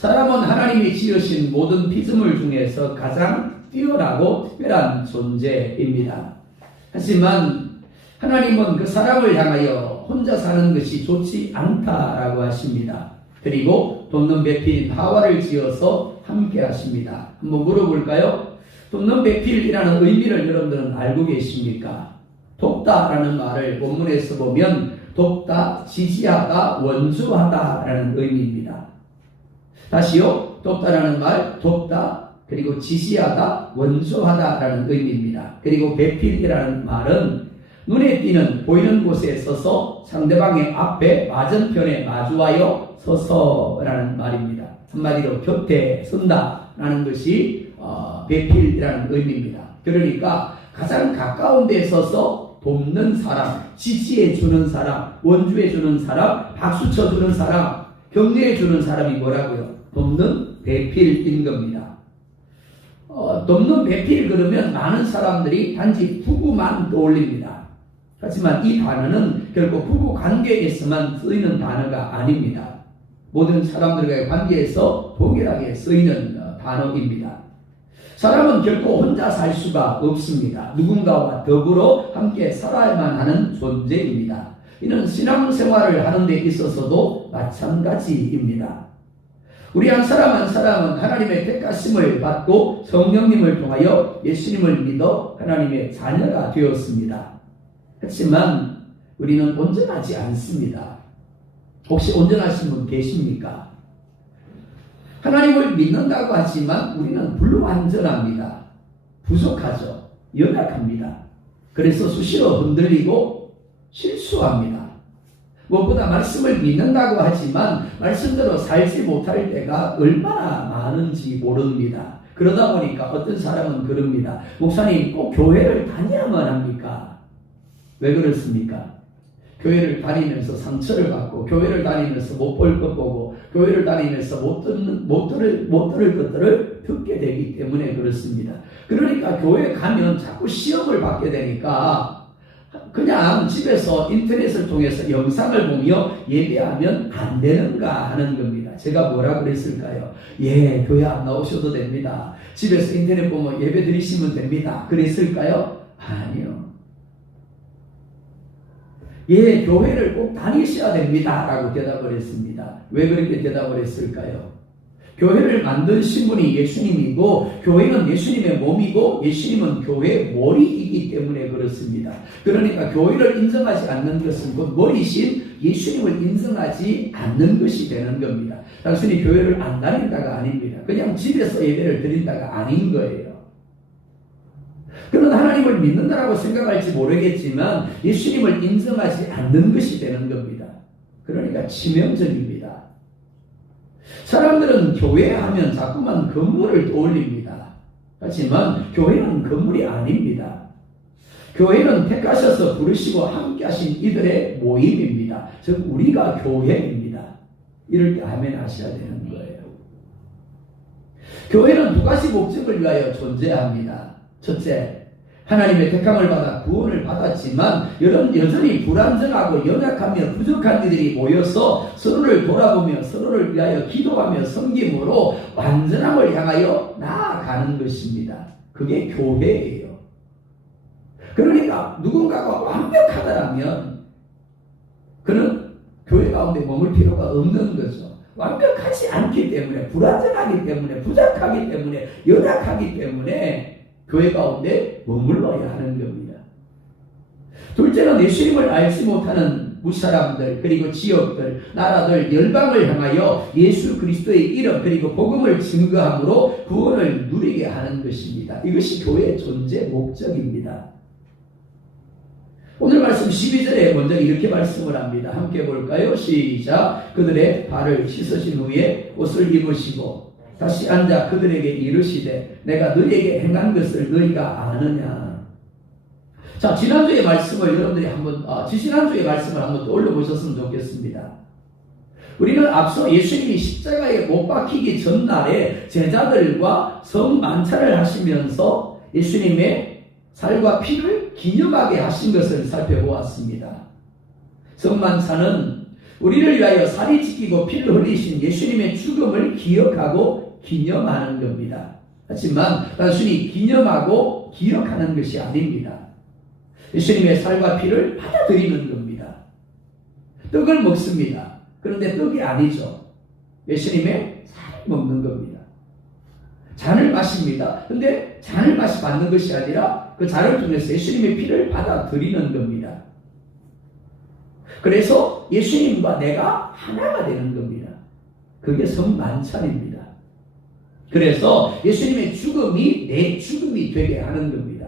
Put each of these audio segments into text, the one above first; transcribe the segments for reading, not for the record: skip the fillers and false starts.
사람은 하나님이 지으신 모든 피조물 중에서 가장 뛰어나고 특별한 존재입니다. 하지만 하나님은 그 사람을 향하여 혼자 사는 것이 좋지 않다라고 하십니다. 그리고 돕는 배필인 하와를 지어서 함께 하십니다. 한번 물어볼까요? 돕는 배필이라는 의미를 여러분들은 알고 계십니까? 돕다라는 말을 본문에서 보면 돕다, 지지하다, 원주하다라는 의미입니다. 다시요. 돕다라는 말, 돕다, 그리고 지지하다, 원주하다라는 의미입니다. 그리고 배필이라는 말은 눈에 띄는 보이는 곳에 서서 상대방의 앞에 맞은편에 마주하여 서서라는 말입니다. 한마디로 곁에 선다라는 것이 배필이라는 의미입니다. 그러니까 가장 가까운 데 서서 돕는 사람, 지지해 주는 사람, 원주해 주는 사람, 박수 쳐 주는 사람, 격려해 주는 사람이 뭐라고요? 돕는 배필인 겁니다. 돕는 배필 그러면 많은 사람들이 단지 부부만 떠올립니다. 하지만 이 단어는 결국 부부 관계에서만 쓰이는 단어가 아닙니다. 모든 사람들과의 관계에서 동일하게 쓰이는 단어입니다. 사람은 결코 혼자 살 수가 없습니다. 누군가와 더불어 함께 살아야만 하는 존재입니다. 이는 신앙생활을 하는 데 있어서도 마찬가지입니다. 우리 한 사람 한 사람은 하나님의 택하심을 받고 성령님을 통하여 예수님을 믿어 하나님의 자녀가 되었습니다. 하지만 우리는 온전하지 않습니다. 혹시 온전하신 분 계십니까? 하나님을 믿는다고 하지만 우리는 불완전합니다. 부족하죠. 연약합니다. 그래서 수시로 흔들리고 실수합니다. 무엇보다 말씀을 믿는다고 하지만 말씀대로 살지 못할 때가 얼마나 많은지 모릅니다. 그러다 보니까 어떤 사람은 그럽니다. 목사님 꼭 교회를 다녀야만 합니까? 왜 그렇습니까? 교회를 다니면서 상처를 받고, 교회를 다니면서 못 볼 것 보고, 교회를 다니면서 못 들을 것들을 듣게 되기 때문에 그렇습니다. 그러니까 교회 가면 자꾸 시험을 받게 되니까 그냥 집에서 인터넷을 통해서 영상을 보며 예배하면 안 되는가 하는 겁니다. 제가 뭐라 그랬을까요? 예, 교회 안 나오셔도 됩니다. 집에서 인터넷 보면 예배 드리시면 됩니다. 그랬을까요? 아니요. 예, 교회를 꼭 다니셔야 됩니다. 라고 대답을 했습니다. 왜 그렇게 대답을 했을까요? 교회를 만드신 분이 예수님이고, 교회는 예수님의 몸이고, 예수님은 교회의 머리이기 때문에 그렇습니다. 그러니까 교회를 인정하지 않는 것은 그 머리신 예수님을 인정하지 않는 것이 되는 겁니다. 단순히 교회를 안 다닌다가 아닙니다. 그냥 집에서 예배를 드린다가 아닌 거예요. 그는 하나님을 믿는다라고 생각할지 모르겠지만 예수님을 인정하지 않는 것이 되는 겁니다. 그러니까 치명적입니다. 사람들은 교회 하면 자꾸만 건물을 떠올립니다. 하지만 교회는 건물이 아닙니다. 교회는 택하셔서 부르시고 함께 하신 이들의 모임입니다. 즉 우리가 교회입니다. 이럴 때 아멘 하셔야 되는 거예요. 교회는 두 가지 목적을 위하여 존재합니다. 첫째, 하나님의 택함을 받아 구원을 받았지만 여전히 불완전하고 연약하며 부족한 이들이 모여서 서로를 돌아보며 서로를 위하여 기도하며 섬김으로 완전함을 향하여 나아가는 것입니다. 그게 교회예요. 그러니까 누군가가 완벽하다면 그는 교회 가운데 머물 필요가 없는 거죠. 완벽하지 않기 때문에, 불완전하기 때문에, 부족하기 때문에, 연약하기 때문에 교회 가운데 머물러야 하는 겁니다. 둘째는 예수님을 알지 못하는 무사람들, 그리고 지역들, 나라들, 열방을 향하여 예수 그리스도의 이름 그리고 복음을 증거함으로 구원을 누리게 하는 것입니다. 이것이 교회의 존재 목적입니다. 오늘 말씀 12절에 먼저 이렇게 말씀을 합니다. 함께 볼까요? 시작. 그들의 발을 씻으신 후에 옷을 입으시고 다시 앉아 그들에게 이르시되 내가 너희에게 행한 것을 너희가 아느냐. 자, 지난주의 말씀을 여러분들이 지난주의 말씀을 한번 떠올려 보셨으면 좋겠습니다. 우리는 앞서 예수님이 십자가에 못 박히기 전날에 제자들과 성만찬을 하시면서 예수님의 살과 피를 기념하게 하신 것을 살펴보았습니다. 성만찬은 우리를 위하여 살이 찢기고 피를 흘리신 예수님의 죽음을 기억하고 기념하는 겁니다. 하지만 단순히 기념하고 기억하는 것이 아닙니다. 예수님의 살과 피를 받아들이는 겁니다. 떡을 먹습니다. 그런데 떡이 아니죠. 예수님의 살을 먹는 겁니다. 잔을 마십니다. 그런데 잔을 받는 것이 아니라 그 잔을 통해서 예수님의 피를 받아들이는 겁니다. 그래서 예수님과 내가 하나가 되는 겁니다. 그게 성만찬입니다. 그래서 예수님의 죽음이 내 죽음이 되게 하는 겁니다.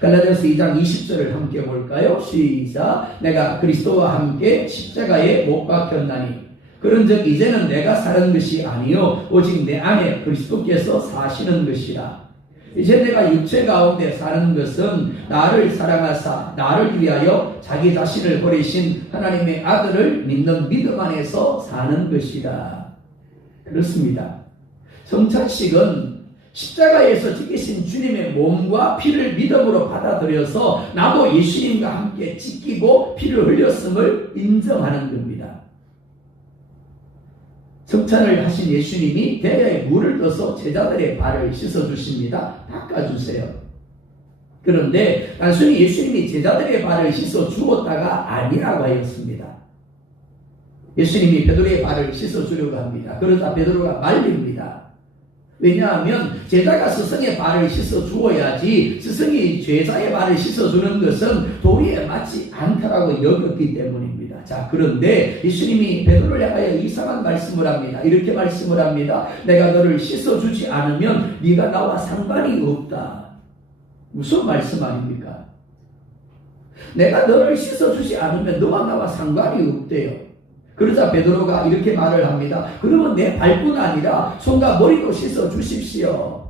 갈라디아서 2장 20절을 함께 볼까요? 시작. 내가 그리스도와 함께 십자가에 못 박혔나니 그런즉 이제는 내가 사는 것이 아니요 오직 내 안에 그리스도께서 사시는 것이라. 이제 내가 육체 가운데 사는 것은 나를 사랑하사 나를 위하여 자기 자신을 버리신 하나님의 아들을 믿는 믿음 안에서 사는 것이라. 그렇습니다. 성찬식은 십자가에서 지키신 주님의 몸과 피를 믿음으로 받아들여서 나도 예수님과 함께 찢기고 피를 흘렸음을 인정하는 겁니다. 성찬을 하신 예수님이 대야에 물을 떠서 제자들의 발을 씻어주십니다. 닦아주세요. 그런데 단순히 예수님이 제자들의 발을 씻어주었다가 아니라고 하였습니다. 예수님이 베드로의 발을 씻어주려고 합니다. 그러자 베드로가 말립니다. 왜냐하면 제자가 스승의 발을 씻어주어야지 스승이 제자의 발을 씻어주는 것은 도리에 맞지 않다라고 여겼기 때문입니다. 자, 그런데 예수님이 베드로를 향하여 이상한 말씀을 합니다. 이렇게 말씀을 합니다. 내가 너를 씻어주지 않으면 네가 나와 상관이 없다. 무슨 말씀 아닙니까? 내가 너를 씻어주지 않으면 너와 나와 상관이 없대요. 그러자 베드로가 이렇게 말을 합니다. 그러면 내 발뿐 아니라 손과 머리도 씻어 주십시오.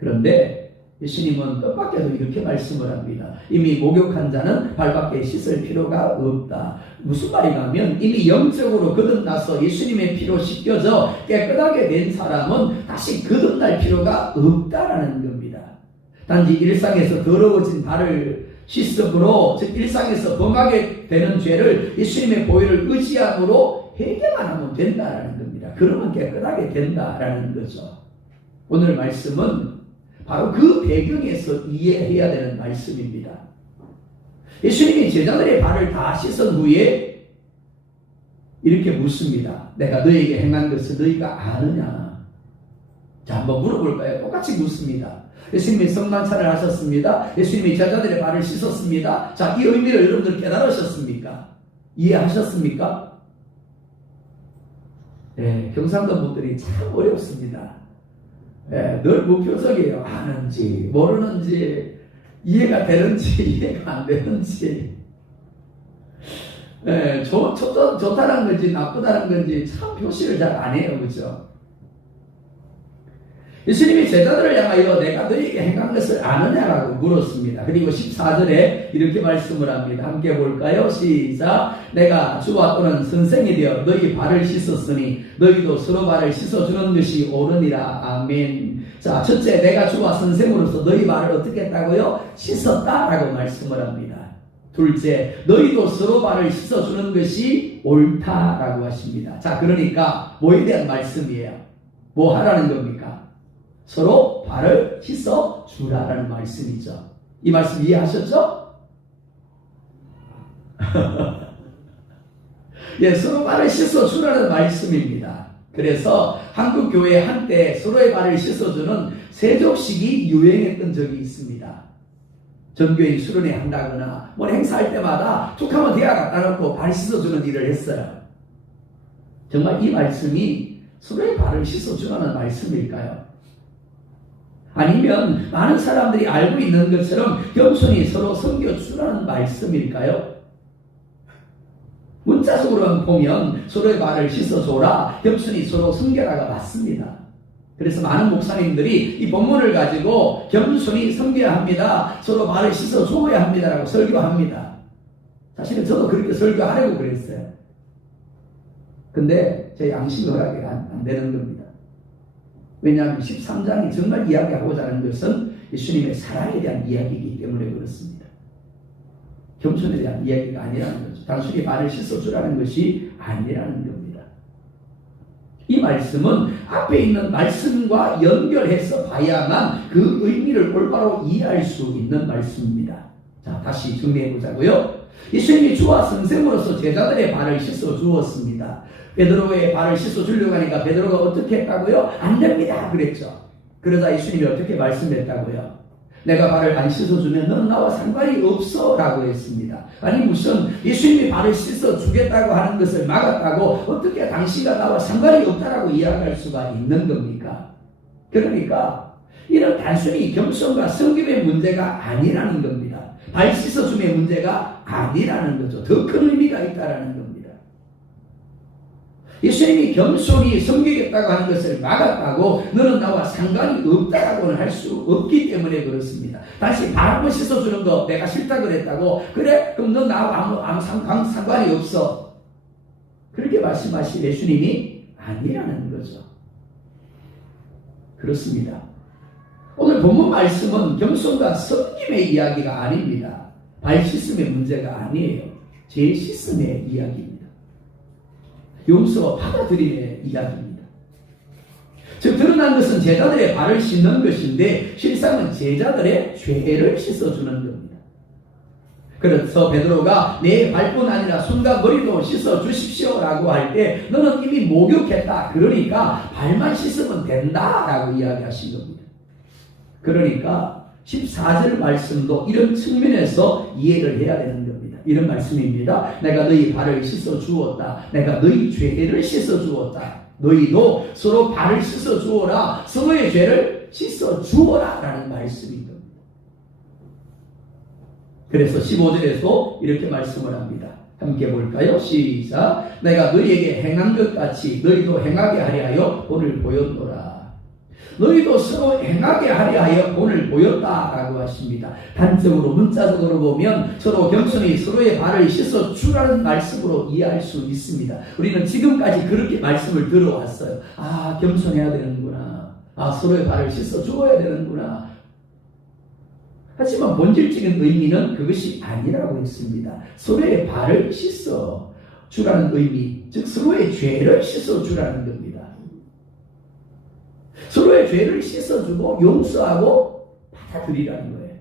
그런데 예수님은 뜻밖에도 이렇게 말씀을 합니다. 이미 목욕한 자는 발밖에 씻을 필요가 없다. 무슨 말이냐면 이미 영적으로 거듭나서 예수님의 피로 씻겨져 깨끗하게 된 사람은 다시 거듭날 필요가 없다라는 겁니다. 단지 일상에서 더러워진 발을 씻음으로 즉 일상에서 범하게 되는 죄를 예수님의 보혈을 의지함으로 해결만 하면 된다라는 겁니다. 그러면 깨끗하게 된다라는 거죠. 오늘 말씀은 바로 그 배경에서 이해해야 되는 말씀입니다. 예수님이 제자들의 발을 다 씻은 후에 이렇게 묻습니다. 내가 너에게 행한 것을 너희가 아느냐? 자, 한번 물어볼까요? 똑같이 묻습니다. 예수님이 성만찬을 하셨습니다. 예수님이 제자들의 발을 씻었습니다. 자, 이 의미를 여러분들 깨달으셨습니까? 이해하셨습니까? 네, 경상도 분들이 참 어렵습니다. 네, 늘 무표정이에요. 아는지 모르는지 이해가 되는지 이해가 안 되는지 네, 좋다는 건지 나쁘다는 건지 참 표시를 잘 안 해요. 그렇죠? 예수님이 제자들을 향하여 내가 너희에게 행한 것을 아느냐라고 물었습니다. 그리고 14절에 이렇게 말씀을 합니다. 함께 볼까요? 시작. 내가 주와 또는 선생이 되어 너희 발을 씻었으니 너희도 서로 발을 씻어주는 것이 옳으니라. 아멘. 자, 첫째, 내가 주와 선생으로서 너희 발을 어떻게 했다고요? 씻었다라고 말씀을 합니다. 둘째, 너희도 서로 발을 씻어주는 것이 옳다라고 하십니다. 자, 그러니까 뭐에 대한 말씀이에요? 뭐 하라는 겁니까? 서로 발을 씻어 주라라는 말씀이죠. 이 말씀 이해하셨죠? 예, 서로 발을 씻어 주라는 말씀입니다. 그래서 한국 교회 한때 서로의 발을 씻어 주는 세족식이 유행했던 적이 있습니다. 전교인 수련회 한다거나 뭐 행사할 때마다 툭 하면 대학 갖다 놓고 발 씻어 주는 일을 했어요. 정말 이 말씀이 서로의 발을 씻어 주라는 말씀일까요? 아니면 많은 사람들이 알고 있는 것처럼 겸손히 서로 섬겨주라는 말씀일까요? 문자적으로만 보면 서로의 발을 씻어줘라, 겸손히 서로 섬겨라가 맞습니다. 그래서 많은 목사님들이 이 본문을 가지고 겸손히 섬겨야 합니다, 서로 발을 씻어줘야 합니다라고 설교합니다. 사실은 저도 그렇게 설교하려고 그랬어요. 근데 제 양심이 허락이 안 되는 겁니다. 왜냐하면 13장이 정말 이야기하고자 하는 것은 예수님의 사랑에 대한 이야기이기 때문에 그렇습니다. 겸손에 대한 이야기가 아니라는 거죠. 단순히 발을 씻어주라는 것이 아니라는 겁니다. 이 말씀은 앞에 있는 말씀과 연결해서 봐야만 그 의미를 올바로 이해할 수 있는 말씀입니다. 자, 다시 정리해 보자고요. 예수님이 주와 선생으로서 제자들의 발을 씻어 주었습니다. 베드로의 발을 씻어 주려고 하니까 베드로가 어떻게 했다고요? 안 됩니다 그랬죠. 그러자 예수님이 어떻게 말씀했다고요? 내가 발을 안 씻어주면 너는 나와 상관이 없어 라고 했습니다. 아니 무슨 예수님이 발을 씻어주겠다고 하는 것을 막았다고 어떻게 당신과 나와 상관이 없다라고 이야기할 수가 있는 겁니까? 그러니까 이런 단순히 겸손과 성김의 문제가 아니라는 겁니다. 발 씻어줌의 문제가 아니라는 거죠. 더 큰 의미가 있다라는 겁니다. 예수님이 겸손히 섬기겠다고 하는 것을 막았다고 너는 나와 상관이 없다라고는 할 수 없기 때문에 그렇습니다. 다시 발 한번 씻어주는 거 내가 싫다 그랬다고 그래? 그럼 넌 나와 아무 상관이 없어. 그렇게 말씀하신 예수님이 아니라는 거죠. 그렇습니다. 오늘 본문 말씀은 겸손과 섬김의 이야기가 아닙니다. 발 씻음의 문제가 아니에요. 제 씻음의 이야기입니다. 용서와 받아들임의 이야기입니다. 즉 드러난 것은 제자들의 발을 씻는 것인데 실상은 제자들의 죄를 씻어주는 겁니다. 그래서 베드로가 내 발뿐 아니라 손과 머리도 씻어주십시오 라고 할 때 너는 이미 목욕했다. 그러니까 발만 씻으면 된다 라고 이야기하신 겁니다. 그러니까 14절 말씀도 이런 측면에서 이해를 해야 되는 겁니다. 이런 말씀입니다. 내가 너희 발을 씻어 주었다. 내가 너희 죄를 씻어 주었다. 너희도 서로 발을 씻어 주어라. 서로의 죄를 씻어 주어라 라는 말씀인 겁니다. 그래서 15절에서 이렇게 말씀을 합니다. 함께 볼까요? 시작. 내가 너희에게 행한 것 같이 너희도 행하게 하려 하여 본을 보였노라. 너희도 서로 행하게 하려 하여 본을 보였다라고 하십니다. 단적으로 문자적으로 보면 서로 겸손히 서로의 발을 씻어 주라는 말씀으로 이해할 수 있습니다. 우리는 지금까지 그렇게 말씀을 들어왔어요. 아, 겸손해야 되는구나. 아, 서로의 발을 씻어 주어야 되는구나. 하지만 본질적인 의미는 그것이 아니라고 했습니다. 서로의 발을 씻어 주라는 의미, 즉 서로의 죄를 씻어 주라는 겁니다. 서로의 죄를 씻어주고 용서하고 받아들이라는 거예요.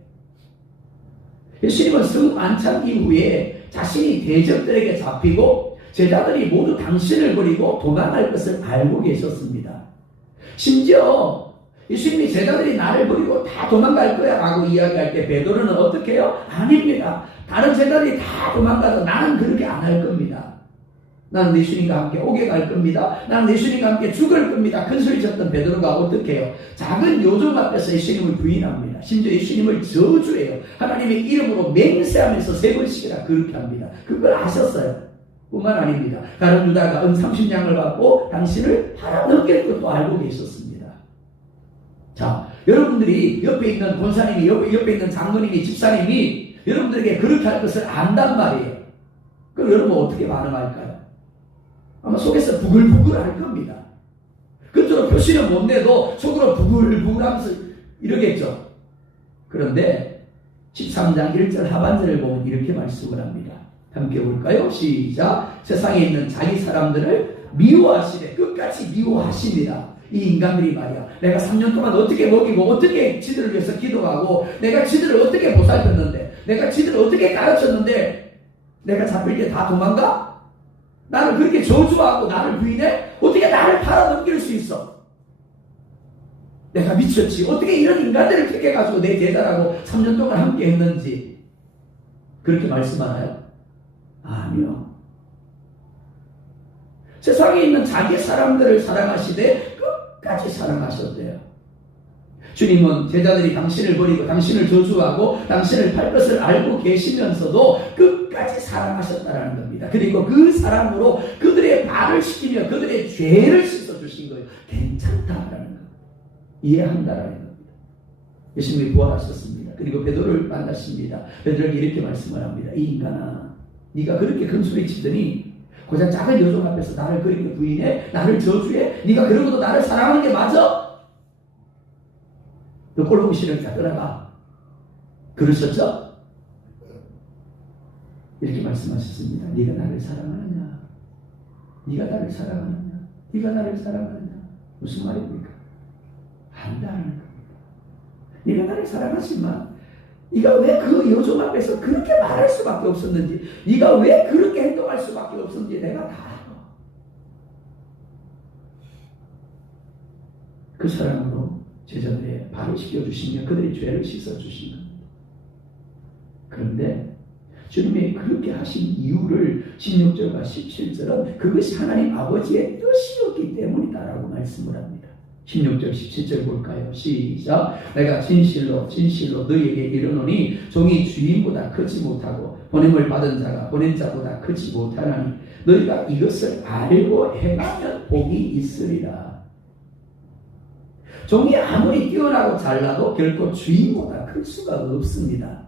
예수님은 성읍 안창 이후에 자신이 대적들에게 잡히고 제자들이 모두 당신을 버리고 도망할 것을 알고 계셨습니다. 심지어 예수님이 제자들이 나를 버리고 다 도망갈 거야 라고 이야기할 때 베드로는 어떻게 해요? 아닙니다. 다른 제자들이 다 도망가도 나는 그렇게 안 할 겁니다. 나는 예수님과 함께 오게 갈 겁니다. 나는 예수님과 함께 죽을 겁니다. 큰 소리 쳤던 베드로가 어떻게 해요? 작은 요정 앞에서 예수님을 부인합니다. 심지어 예수님을 저주해요. 하나님의 이름으로 맹세하면서 3번씩이나 그렇게 합니다. 그걸 아셨어요. 뿐만 아닙니다. 다른 유다가 은 30냥을 받고 당신을 팔아넘길 것도 알고 계셨습니다. 자, 여러분들이 옆에 있는 권사님이 옆에 있는 장로님이 집사님이 여러분들에게 그렇게 할 것을 안단 말이에요. 그럼 여러분 어떻게 반응할까요? 아마 속에서 부글부글 할 겁니다. 겉으로 표시는 못 내도 속으로 부글부글 하면서 이러겠죠. 그런데 13장 1절 하반절을 보면 이렇게 말씀을 합니다. 함께 볼까요? 시작. 세상에 있는 자기 사람들을 미워하시되 끝까지 미워하십니다. 이 인간들이 말이야. 내가 3년 동안 어떻게 먹이고 어떻게 지들을 위해서 기도하고 내가 지들을 어떻게 보살폈는데 내가 지들을 어떻게 가르쳤는데 내가 잡힐 때 다 도망가? 나를 그렇게 저주하고 나를 부인해? 어떻게 나를 팔아넘길 수 있어? 내가 미쳤지. 어떻게 이런 인간들을 택해가지고 내 제자라고 3년 동안 함께 했는지. 그렇게 말씀하나요? 아니요. 세상에 있는 자기 사람들을 사랑하시되 끝까지 사랑하셨대요. 주님은 제자들이 당신을 버리고 당신을 저주하고 당신을 팔 것을 알고 계시면서도 끝까지 사랑하셨다는 겁니다. 그리고 그 사랑으로 그들의 발을 씻기며 그들의 죄를 씻어주신 거예요. 괜찮다라는 겁니다. 이해한다라는 겁니다. 예수님이 부활하셨습니다. 그리고 베드로를 만나십니다. 베드로에게 이렇게 말씀을 합니다. 이 인간아, 네가 그렇게 큰 소리 치더니 고작 작은 여종 앞에서 나를 그렇게 부인해? 나를 저주해? 네가 그러고도 나를 사랑하는 게 맞아? 너 꼴보기 싫으니까 떠나가. 그러셨죠? 이렇게 말씀하셨습니다. 네가 나를 사랑하느냐? 네가 나를 사랑하느냐? 네가 나를 사랑하느냐? 무슨 말입니까? 안다는 겁니다. 네가 나를 사랑하지만 네가 왜 그 여종 앞에서 그렇게 말할 수밖에 없었는지, 네가 왜 그렇게 행동할 수밖에 없었는지 내가 다 알아. 그 사랑으로 제자들의 발을 씻겨주시며 그들의 죄를 씻어주신 겁니다. 그런데 주님이 그렇게 하신 이유를 16절과 17절은 그것이 하나님 아버지의 뜻이었기 때문이다라고 말씀을 합니다. 16절 17절 볼까요? 시작. 내가 진실로 진실로 너희에게 이르노니 종이 주인보다 크지 못하고 보냄을 받은 자가 보낸 자보다 크지 못하나니 너희가 이것을 알고 행하면 복이 있으리라. 종이 아무리 뛰어나고 잘나도 결코 주인보다 클 수가 없습니다.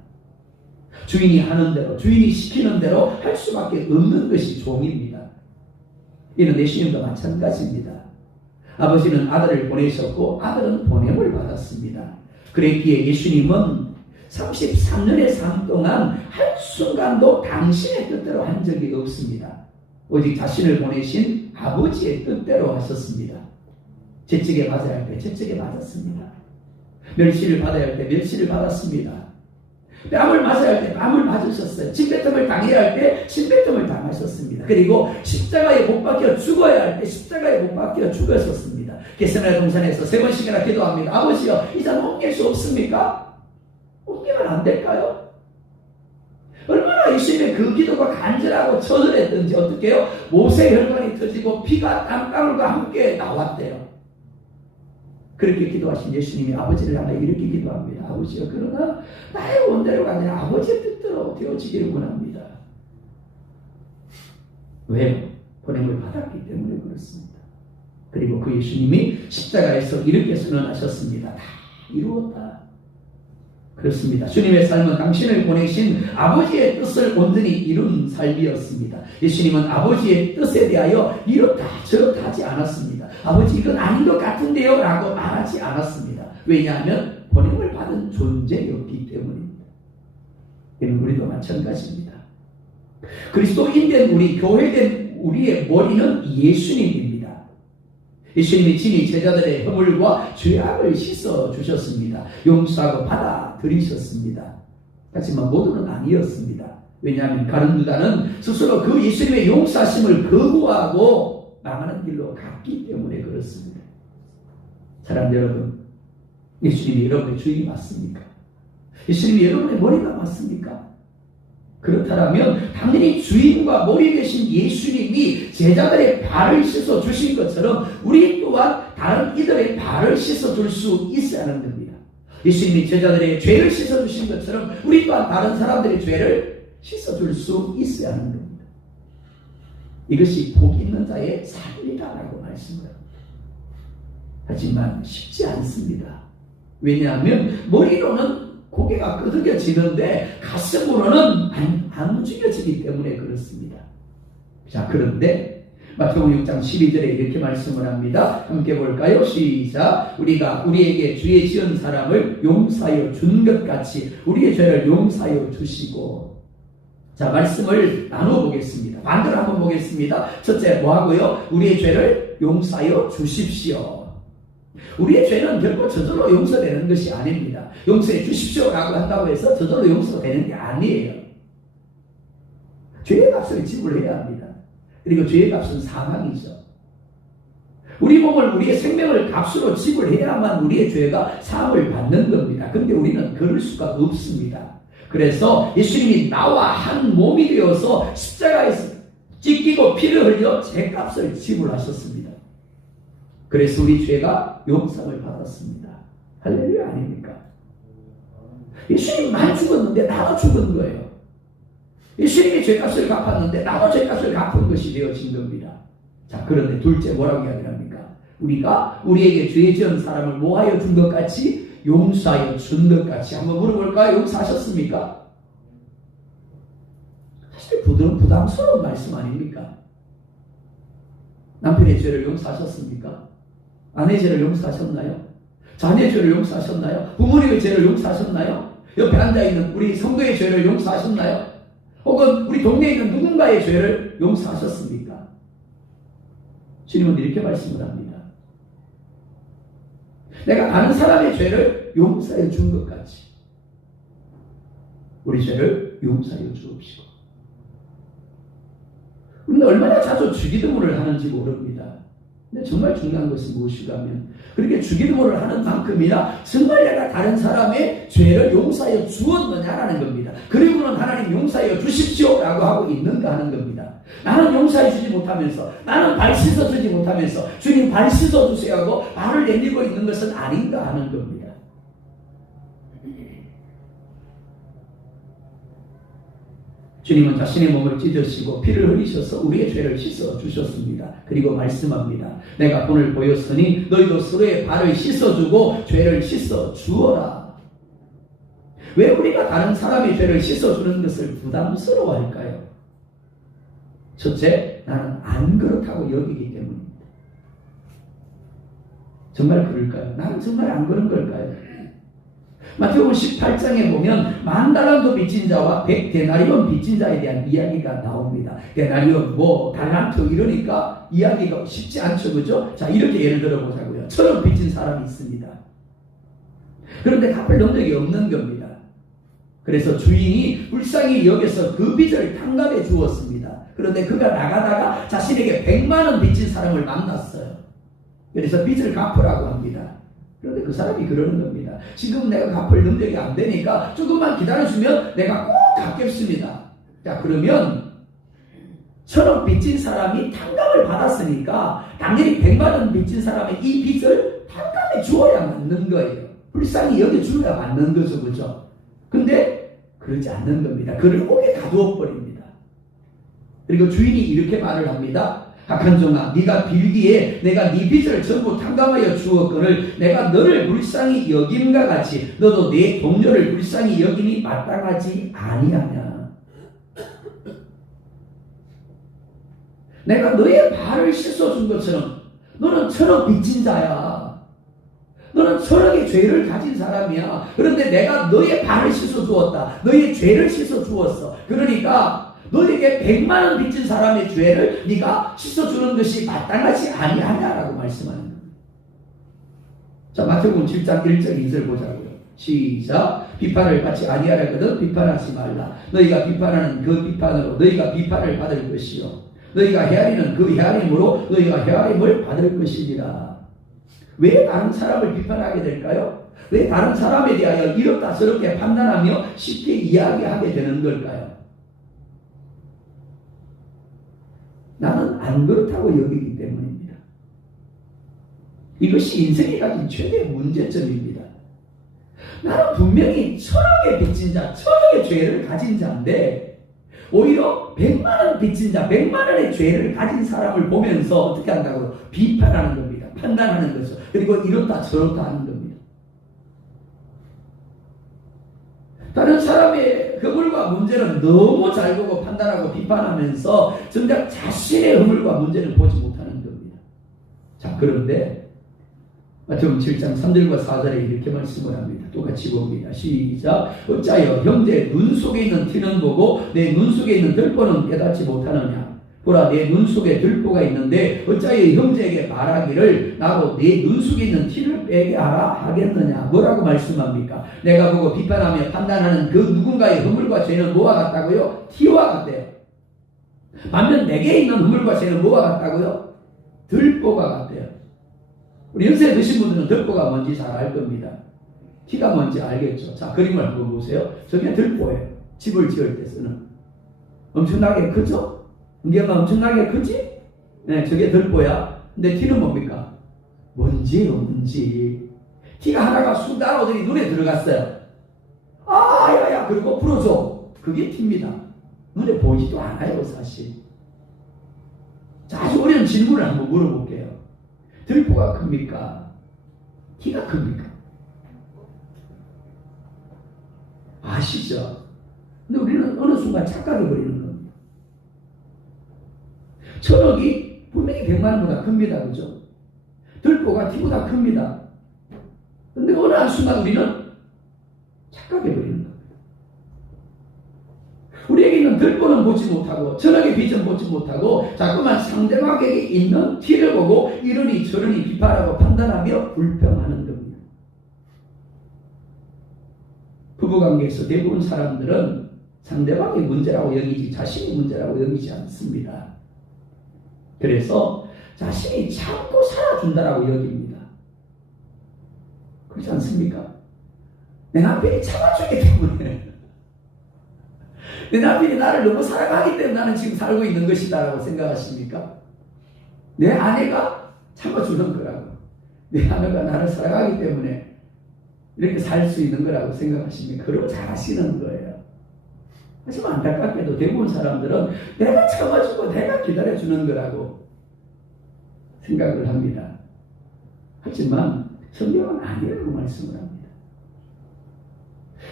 주인이 하는 대로, 주인이 시키는 대로 할 수밖에 없는 것이 종입니다. 이는 예수님도 마찬가지입니다. 아버지는 아들을 보내셨고 아들은 보냄을 받았습니다. 그랬기에 예수님은 33년의 삶 동안 한순간도 당신의 뜻대로 한 적이 없습니다. 오직 자신을 보내신 아버지의 뜻대로 하셨습니다. 채찍에 맞아야 할 때 채찍에 맞았습니다. 멸시를 받아야 할 때 멸시를 받았습니다. 뺨을 맞아야 할 때 뺨을 맞으셨어요. 침뱉음을 당해야 할 때 침뱉음을 당하셨습니다. 그리고 십자가에 못 박혀 죽어야 할 때 십자가에 못 박혀 죽었었습니다. 겟세마네 동산에서 3번씩이나 기도합니다. 아버지여, 이 잔 옮길 수 없습니까? 옮기면 안 될까요? 얼마나 예수님의 그 기도가 간절하고 처절했던지 어떻게 해요? 모세 혈관이 터지고 피가 땀방울과 함께 나왔대요. 그렇게 기도하신 예수님이 아버지를 향해 이렇게 기도합니다. 아버지여, 그러나 나의 원대로가 아니라 아버지의 뜻대로 되어지기를 원합니다. 왜요? 보냄을 받았기 때문에 그렇습니다. 그리고 그 예수님이 십자가에서 이렇게 선언하셨습니다. 다 이루었다. 그렇습니다. 주님의 삶은 당신을 보내신 아버지의 뜻을 온전히 이룬 삶이었습니다. 예수님은 아버지의 뜻에 대하여 이렇다 저렇다 하지 않았습니다. 아버지 이건 아닌 것 같은데요 라고 말하지 않았습니다. 왜냐하면 보냄을 받은 존재였기 때문입니다. 이는 우리도 마찬가지입니다. 그리스도인된 우리, 교회된 우리의 머리는 예수님입니다. 예수님이 친히 제자들의 허물과 죄악을 씻어주셨습니다. 용서하고 받아들이셨습니다. 하지만 모두는 아니었습니다. 왜냐하면 가룟 유다는 스스로 그 예수님의 용서하심을 거부하고 망하는 길로 갔기 때문에 그렇습니다. 사랑 여러분, 예수님이 여러분의 주인이 맞습니까? 예수님이 여러분의 머리가 맞습니까? 그렇다면 당연히 주인과 머리 되신 예수님이 제자들의 발을 씻어주신 것처럼 우리 또한 다른 이들의 발을 씻어줄 수 있어야 하는 겁니다. 예수님이 제자들의 죄를 씻어주신 것처럼 우리 또한 다른 사람들의 죄를 씻어줄 수 있어야 하는 겁니다. 이것이 복 있는 자의 삶이다라고 말씀을 합니다. 하지만 쉽지 않습니다. 왜냐하면 머리로는 고개가 끄덕여지는데 가슴으로는 안 움직여지기 때문에 그렇습니다. 자, 그런데 마태복음 6장 12절에 이렇게 말씀을 합니다. 함께 볼까요? 시작. 우리가 우리에게 죄 지은 사람을 용서하여 준 것 같이 우리의 죄를 용서하여 주시고. 자, 말씀을 나눠보겠습니다. 반대로 한번 보겠습니다. 첫째, 뭐하고요? 우리의 죄를 용서하여 주십시오. 우리의 죄는 결코 저절로 용서되는 것이 아닙니다. 용서해 주십시오라고 한다고 해서 저절로 용서되는 게 아니에요. 죄의 값을 지불해야 합니다. 그리고 죄의 값은 사망이죠. 우리 몸을, 우리의 생명을 값으로 지불해야만 우리의 죄가 사함을 받는 겁니다. 그런데 우리는 그럴 수가 없습니다. 그래서 예수님이 나와 한 몸이 되어서 십자가에서 찢기고 피를 흘려 죄값을 지불하셨습니다. 그래서 우리 죄가 용서를 받았습니다. 할렐루야 아닙니까? 예수님만 죽었는데 나도 죽은 거예요. 예수님이 죄값을 갚았는데 나도 죄값을 갚은 것이 되어진 겁니다. 자, 그런데 둘째 뭐라고 이야기합니까? 우리가 우리에게 죄 지은 사람을 뭐하여 준 것 같이 용서하여 준 것 같이. 한번 물어볼까요? 용서하셨습니까? 사실 부담스러운 말씀 아닙니까? 남편의 죄를 용서하셨습니까? 아내의 죄를 용서하셨나요? 자녀의 죄를 용서하셨나요? 부모님의 죄를 용서하셨나요? 옆에 앉아있는 우리 성도의 죄를 용서하셨나요? 혹은 우리 동네에 있는 누군가의 죄를 용서하셨습니까? 주님은 이렇게 말씀을 합니다. 내가 다른 사람의 죄를 용서해 준 것 같이 우리 죄를 용서해 주옵시고. 우리는 얼마나 자주 주기도문을 하는지 모릅니다. 근데 정말 중요한 것은 무엇이가 하면 그렇게 주기도문을 하는 만큼이나 정말 내가 다른 사람의 죄를 용서하여 주었느냐라는 겁니다. 그리고는 하나님 용서하여 주십시오 라고 하고 있는가 하는 겁니다. 나는 용서해 주지 못하면서, 나는 발 씻어 주지 못하면서 주님 발 씻어 주세요 하고 발을 내밀고 있는 것은 아닌가 하는 겁니다. 주님은 자신의 몸을 찢으시고 피를 흘리셔서 우리의 죄를 씻어 주셨습니다. 그리고 말씀합니다. 내가 본을 보였으니 너희도 서로의 발을 씻어주고 죄를 씻어 주어라. 왜 우리가 다른 사람의 죄를 씻어주는 것을 부담스러워할까요? 첫째, 나는 안 그렇다고 여기기 때문입니다. 정말 그럴까요? 나는 정말 안 그런 걸까요? 마태복음 18장에 보면 10,000달란트 빚진 자와 100데나리온 빚진 자에 대한 이야기가 나옵니다. 데나리온 달란트 이러니까 이야기가 쉽지 않죠, 그죠? 자, 이렇게 예를 들어보자고요. 1,000원 빚진 사람이 있습니다. 그런데 갚을 능력이 없는 겁니다. 그래서 주인이 불쌍히 여겨서 그 빚을 탕감해 주었습니다. 그런데 그가 나가다가 자신에게 100만원 빚진 사람을 만났어요. 그래서 빚을 갚으라고 합니다. 그런데 그 사람이 그러는 겁니다. 지금 내가 갚을 능력이 안 되니까 조금만 기다려주면 내가 꼭 갚겠습니다. 자, 그러면 1,000원 빚진 사람이 탕감을 받았으니까 당연히 100만원 빚진 사람의 이 빚을 탕감해 주어야 맞는 거예요. 불쌍히 여겨주어야 맞는 거죠, 그죠? 근데 그러지 않는 겁니다. 그를 옥에 가두어 버립니다. 그리고 주인이 이렇게 말을 합니다. 악한 종아, 네가 빌기에 내가 네 빚을 전부 탕감하여 주었거늘 내가 너를 불쌍히 여김과 같이 너도 내 동료를 불쌍히 여김이 마땅하지 아니하냐. 내가 너의 발을 씻어준 것처럼 너는 1,000원 빚진 자야. 너는 1,000억의 죄를 가진 사람이야. 그런데 내가 너의 발을 씻어주었다. 너의 죄를 씻어주었어. 그러니까 너에게 100만원 빚진 사람의 죄를 네가 씻어주는 것이 마땅하지 아니하냐라고 말씀하는 겁니다. 자, 마태복음 7장 1절 2절 보자고요. 시작. 비판을 받지 아니하려거든 비판하지 말라. 너희가 비판하는 그 비판으로 너희가 비판을 받을 것이요 너희가 헤아리는 그 헤아림으로 너희가 헤아림을 받을 것이니라. 왜 다른 사람을 비판하게 될까요? 왜 다른 사람에 대하여 이렇다 저렇게 판단하며 쉽게 이야기하게 되는 걸까요? 나는 안 그렇다고 여기기 때문입니다. 이것이 인생이 가진 최대의 문제점입니다. 나는 분명히 1,000억의 빚진 자, 1,000억의 죄를 가진 자인데 오히려 100만원 빚진 자, 100만원의 죄를 가진 사람을 보면서 어떻게 한다고요? 비판하는 겁니다. 판단하는 거죠. 그리고 이렇다 저렇다 하는 겁니다. 다른 사람의 허물과 문제는 너무 잘 보고 판단하고 비판하면서 정작 자신의 허물과 문제는 보지 못하는 겁니다. 자, 그런데 마태복음 7장 3절과 4절에 이렇게 말씀을 합니다. 똑같이 봅니다. 시작. 어찌하여 형제 눈 속에 있는 티는 보고 내 눈 속에 있는 들보는 깨닫지 못하느냐. 보라, 내 눈 속에 들보가 있는데 어찌하여 형제에게 말하기를 나도 내 눈 속에 있는 티를 빼게 하라 하겠느냐. 뭐라고 말씀합니까? 내가 보고 비판하며 판단하는 그 누군가의 허물과 죄는 뭐와 같다고요? 티와 같대요. 반면 내게 있는 허물과 죄는 뭐와 같다고요? 들보가 같대요. 우리 연세 드신 분들은 들보가 뭔지 잘 알 겁니다. 티가 뭔지 알겠죠? 자, 그림을 한번 보세요. 저게 들보예요. 집을 지을 때 쓰는. 엄청나게 크죠? 은경아 엄청나게 크지? 네, 저게 들보야. 근데 티는 뭡니까? 먼지예요, 먼지. 티가 하나가 쑥 날아오더니 눈에 들어갔어요. 아, 야야, 그리고 풀어줘. 그게 티입니다. 눈에 보이지도 않아요, 사실. 자, 아주 어려운 질문을 한번 물어볼게요. 들보가 큽니까? 티가 큽니까? 아시죠? 근데 우리는 어느 순간 착각해버리는 겁니다. 1,000억이 분명히 100만원보다 큽니다. 그죠? 들보가 티보다 큽니다. 근데 어느 한순간 우리는 착각해버리는 겁니다. 우리에게는 들보는 보지 못하고 전학의 비전 보지 못하고 자꾸만 상대방에게 있는 티를 보고 이러니 저러니 비판하고 판단하며 불평하는 겁니다. 부부관계에서 대부분 사람들은 상대방의 문제라고 여기지 자신의 문제라고 여기지 않습니다. 그래서 자신이 참고 살아준다라고 여깁니다. 그렇지 않습니까? 내 남편이 참아주기 때문에 내 남편이 나를 너무 사랑하기 때문에 나는 지금 살고 있는 것이다 라고 생각하십니까? 내 아내가 참아주는 거라고, 내 아내가 나를 사랑하기 때문에 이렇게 살 수 있는 거라고 생각하십니까? 그러고 잘하시는 거예요. 하지만 안타깝게도 대부분 사람들은 내가 참아주고 내가 기다려주는 거라고 생각을 합니다. 하지만 성경은 아니라고 말씀을 합니다.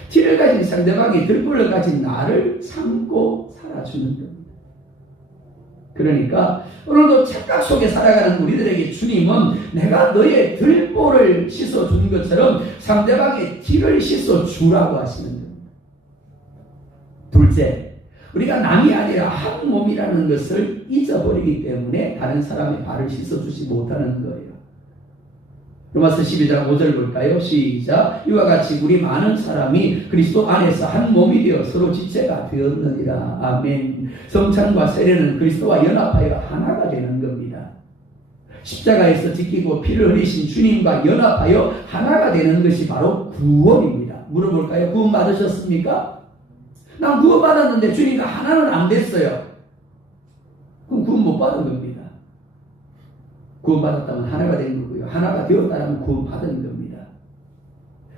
티를 가진 상대방이 들불을 가진 나를 참고 살아주는 겁니다. 그러니까 오늘도 착각 속에 살아가는 우리들에게 주님은 내가 너의 들보를 씻어준 것처럼 상대방의 티를 씻어주라고 하시는 겁니다. 둘째, 우리가 남이 아니라 한 몸이라는 것을 잊어버리기 때문에 다른 사람의 발을 씻어주지 못하는 거예요. 로마서 12장 5절 볼까요? 시작. 이와 같이 우리 많은 사람이 그리스도 안에서 한 몸이 되어 서로 지체가 되었느니라. 아멘. 성찬과 세례는 그리스도와 연합하여 하나가 되는 겁니다. 십자가에서 지키고 피를 흘리신 주님과 연합하여 하나가 되는 것이 바로 구원입니다. 물어볼까요? 구원 받으셨습니까? 난 구원 받았는데 주님과 하나는 안 됐어요. 그럼 구원 못 받은 겁니다. 구원받았다면 하나가 된 거고요. 하나가 되었다면 구원받은 겁니다.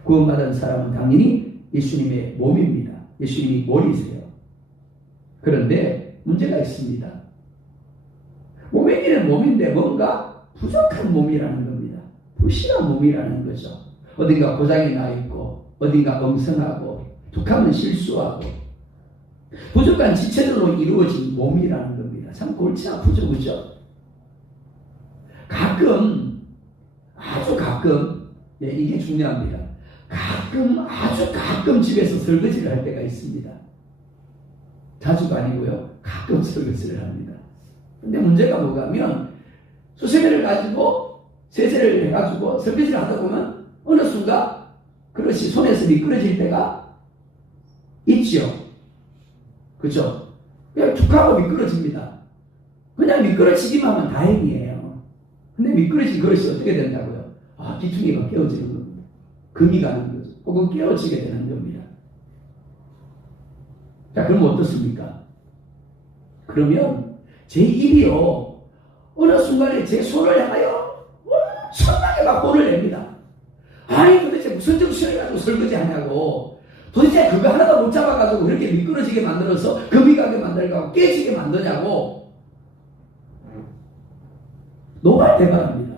구원받은 사람은 당연히 예수님의 몸입니다. 예수님이 머리세요. 그런데 문제가 있습니다. 몸에게는 몸인데 뭔가 부족한 몸이라는 겁니다. 부실한 몸이라는 거죠. 어딘가 고장이 나 있고 어딘가 엉성하고 툭하면 실수하고 부족한 지체들로 이루어진 몸이라는 겁니다. 참 골치 아프죠, 그죠? 가끔, 아주 가끔, 이게 중요합니다. 아주 가끔 집에서 설거지를 할 때가 있습니다. 자주가 아니고요. 가끔 설거지를 합니다. 근데 문제가 뭐가면 수세미를 가지고 세세를 해가지고 설거지를 하다 보면 어느 순간 그릇이 손에서 미끄러질 때가 있지요. 그죠? 그냥 툭 하고 미끄러집니다. 그냥 미끄러지기만 하면 다행이에요. 근데 미끄러진 그릇이 어떻게 된다고요? 기퉁이가 깨어지는 겁니다. 금이 가는 거죠. 혹은 깨어지게 되는 겁니다. 자, 그럼 어떻습니까? 그러면 제 입이요, 어느 순간에 제 손을 향하여 엄청나게 막 혼을 냅니다. 아니, 도대체 무슨 정신을 가지고 설거지 하냐고. 도대체 그거 하나도 못 잡아가지고 그렇게 미끄러지게 만들어서 금이 가게 만들고 깨지게 만드냐고. 노발대발합니다.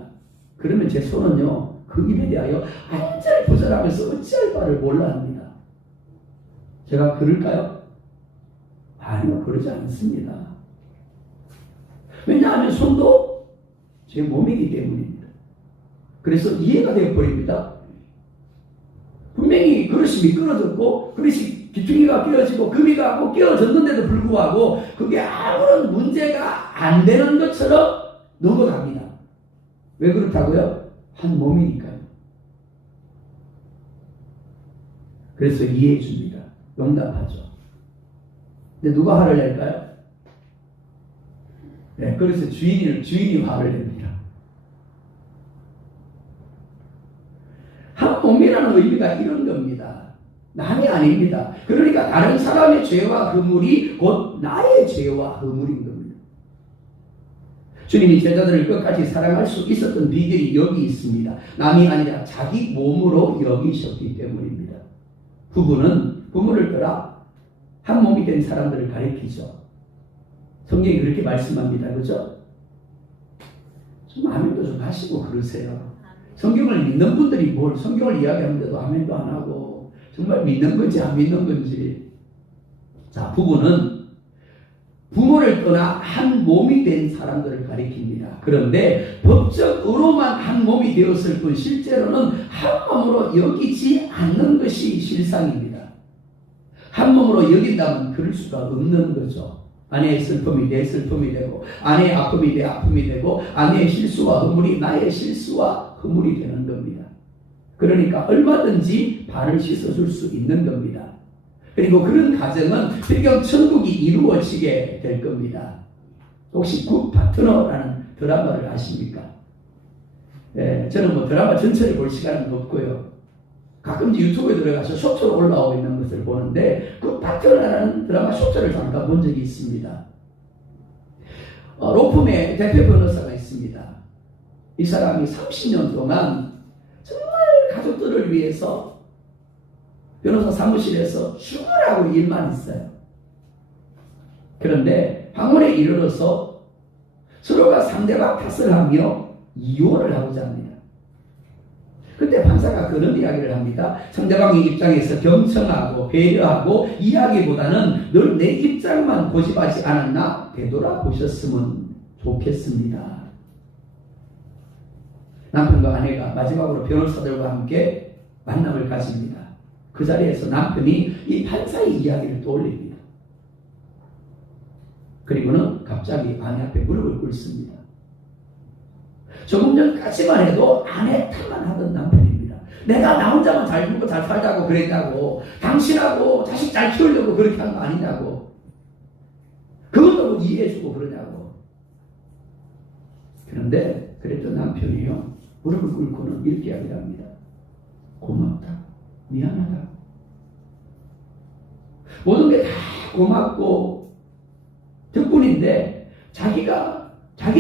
그러면 제 손은요, 그 입에 대하여 안절부절하면서 어찌할 바를 몰라 합니다. 제가 그럴까요? 아니요, 그러지 않습니다. 왜냐하면 손도 제 몸이기 때문입니다. 그래서 이해가 되어버립니다. 분명히 그릇이 미끄러졌고 그릇이 기퉁이가 끼어지고 금이 가고 끼어졌는데도 불구하고 그게 아무런 문제가 안 되는 것처럼 넘어갑니다. 왜 그렇다고요? 한 몸이니까요. 그래서 이해해 줍니다. 용납하죠. 근데 누가 화를 낼까요? 네, 그래서 주인이 화를 냅니다. 한 몸이라는 의미가 이런 겁니다. 남이 아닙니다. 그러니까 다른 사람의 죄와 허물이 곧 나의 죄와 허물인 겁니다. 주님이 제자들을 끝까지 사랑할 수 있었던 비결이 여기 있습니다. 남이 아니라 자기 몸으로 여기셨기 때문입니다. 부부는 부모를 떠나 한 몸이 된 사람들을 가리키죠. 성경이 그렇게 말씀합니다. 그죠? 좀 아멘도 좀 하시고 그러세요. 성경을 믿는 분들이 뭘 성경을 이야기하는데도 아멘도 안 하고 정말 믿는 건지 안 믿는 건지. 자, 부부는 부모를 떠나 한 몸이 된 사람들을 가리킵니다. 그런데 법적으로만 한 몸이 되었을 뿐 실제로는 한 몸으로 여기지 않는 것이 실상입니다. 한 몸으로 여긴다면 그럴 수가 없는 거죠. 아내의 슬픔이 내 슬픔이 되고, 아내의 아픔이 내 아픔이 되고, 아내의 실수와 허물이 나의 실수와 허물이 되는 겁니다. 그러니까 얼마든지 발을 씻어줄 수 있는 겁니다. 그리고 그런 가정은 배경 천국이 이루어지게 될 겁니다. 혹시 굿 파트너라는 드라마를 아십니까? 예, 저는 뭐 드라마 전체를 볼 시간은 없고요. 가끔 유튜브에 들어가서 쇼츠로 올라오고 있는 것을 보는데 굿 파트너라는 드라마 쇼츠를 잠깐 본 적이 있습니다. 로펌의 대표 변호사가 있습니다. 이 사람이 30년 동안 정말 가족들을 위해서 변호사 사무실에서 죽으라고 일만 했어요. 그런데 방문에 이르러서 서로가 상대방 탓을 하며 이혼을 하고자 합니다. 그때 판사가 그런 이야기를 합니다. 상대방의 입장에서 경청하고 배려하고 이야기보다는 늘 내 입장만 고집하지 않았나 되돌아보셨으면 좋겠습니다. 남편과 아내가 마지막으로 변호사들과 함께 만남을 가집니다. 그 자리에서 남편이 이 판사의 이야기를 떠올립니다. 그리고는 갑자기 아내 앞에 무릎을 꿇습니다. 조금 전까지만 해도 아내 탓만 하던 남편입니다. 내가 나 혼자만 잘 먹고 잘 살자고 그랬다고, 당신하고 자식 잘 키우려고 그렇게 한 거 아니냐고, 그것도 이해해주고 그러냐고. 그런데 그랬던 남편이요, 무릎을 꿇고는 이렇게 이야기를 합니다. 고맙다, 미안하다. 모든 게 다 고맙고 덕분인데 자기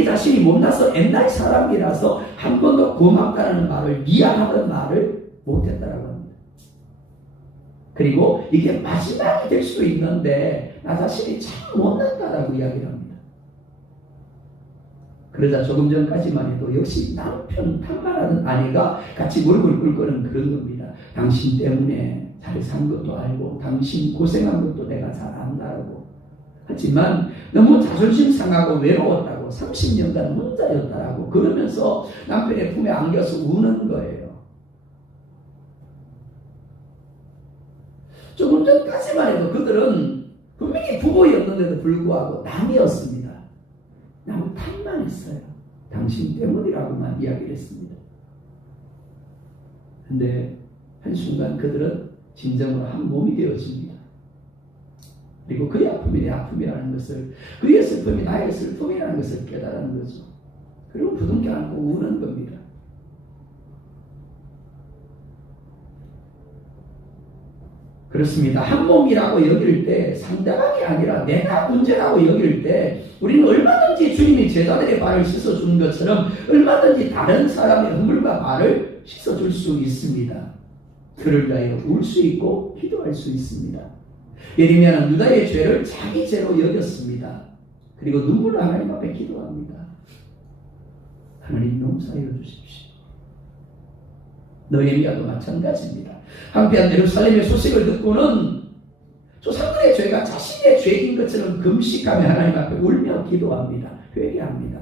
자신이 못나서 옛날 사람이라서 한 번도 고맙다는 말을, 미안하다는 말을 못했다라고 합니다. 그리고 이게 마지막이 될 수도 있는데 나 자신이 참 못났다라고 이야기를 합니다. 그러자 조금 전까지만 해도 역시 남편 탓만하는 아내가 같이 무릎을 꿇고는 그런 겁니다. 당신 때문에 잘 산 것도 알고 당신 고생한 것도 내가 잘 안다고. 하지만 너무 자존심 상하고 외로웠다고, 30년간 혼자였다라고 그러면서 남편의 품에 안겨서 우는 거예요. 조금 전까지만 해도 그들은 분명히 부부였는데도 불구하고 남이었습니다. 남 탓만 했어요. 당신 때문이라고만 이야기를 했습니다. 그런데 한순간 그들은 진정으로 한 몸이 되어집니다. 그리고 그의 아픔이 내 아픔이라는 것을, 그의 슬픔이 나의 슬픔이라는 것을 깨달은 거죠. 그리고 부둥켜 안고 우는 겁니다. 그렇습니다. 한 몸이라고 여길 때, 상대방이 아니라 내가 문제라고 여길 때 우리는 얼마든지 주님이 제자들의 발을 씻어준 것처럼 얼마든지 다른 사람의 허물과 발을 씻어줄 수 있습니다. 그를 위하여 울 수 있고 기도할 수 있습니다. 예레미야는 유다의 죄를 자기 죄로 여겼습니다. 그리고 눈물로 하나님 앞에 기도합니다. 하나님 용서하여 주십시오. 느헤미야도 마찬가지입니다. 한편 예루살렘의 소식을 듣고는 조상들의 죄가 자신의 죄인 것처럼 금식하며 하나님 앞에 울며 기도합니다. 회개합니다.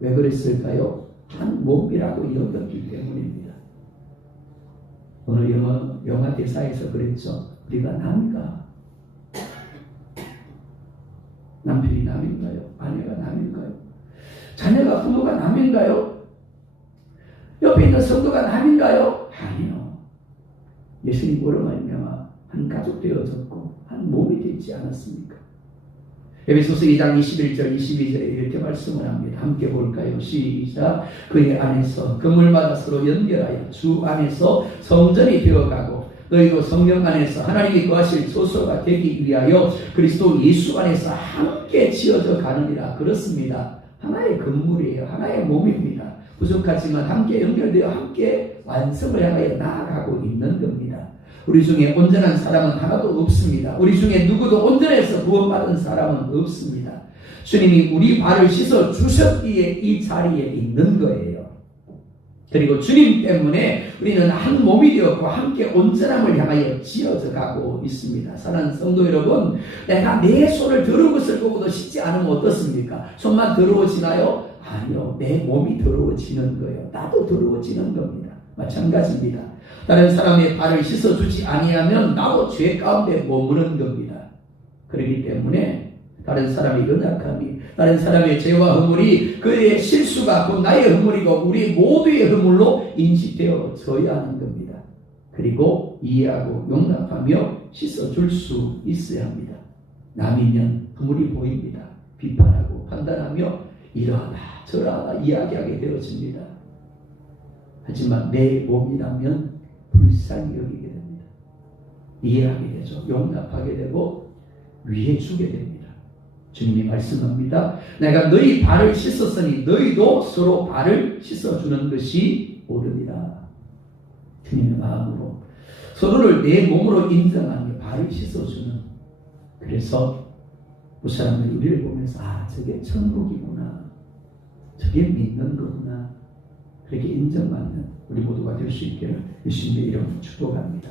왜 그랬을까요? 한 몸이라고 여겼기 때문입니다. 오늘 영화 대사에서 그랬죠. 우리가 남인가? 남편이 남인가요? 아내가 남인가요? 자녀가 부모가 남인가요? 옆에 있는 성도가 남인가요? 아니요. 예수님으로 말미암아 한 가족 되어졌고 한 몸이 되지 않았습니까? 에베소서 2장 21절 22절에 이렇게 말씀을 합니다. 함께 볼까요? 시작. 그의 안에서 그물마다 서로 연결하여 주 안에서 성전이 되어가고 너희도 성령 안에서 하나님이 거하실 소서가 되기 위하여 그리스도 예수 안에서 함께 지어져 가느니라. 그렇습니다. 하나의 건물이에요. 하나의 몸입니다. 부족하지만 함께 연결되어 함께 완성을 향하여 나아가고 있는 겁니다. 우리 중에 온전한 사람은 하나도 없습니다. 우리 중에 누구도 온전해서 구원받은 사람은 없습니다. 주님이 우리 발을 씻어 주셨기에 이 자리에 있는 거예요. 그리고 주님 때문에 우리는 한 몸이 되었고 함께 온전함을 향하여 지어져 가고 있습니다. 사랑하는 성도 여러분, 내가 내 손을 더러운 것을 보고도 씻지 않으면 어떻습니까? 손만 더러워지나요? 아니요. 내 몸이 더러워지는 거예요. 나도 더러워지는 겁니다. 마찬가지입니다. 다른 사람의 발을 씻어주지 아니하면 나도 죄 가운데 머무는 겁니다. 그렇기 때문에 다른 사람의 연약함이, 다른 사람의 죄와 허물이 그의 실수가 곧 나의 허물이고 우리 모두의 허물로 인식되어져야 하는 겁니다. 그리고 이해하고 용납하며 씻어줄 수 있어야 합니다. 남이면 허물이 보입니다. 비판하고 판단하며 이러하다 저러하다 이야기하게 되어집니다. 하지만 내 몸이라면 불쌍히 여기게 됩니다. 이해하게 되죠. 용납하게 되고 위해주게 됩니다. 주님이 말씀합니다. 내가 너희 발을 씻었으니 너희도 서로 발을 씻어주는 것이 옳으니라. 주님의 마음으로 서로를 내 몸으로 인정하며 발을 씻어주는, 그래서 그 사람들이 우리를 보면서 저게 천국이구나, 저게 믿는 거구나, 그렇게 인정받는 우리 모두가 될 수 있기를 예수님의 이름으로 축복합니다.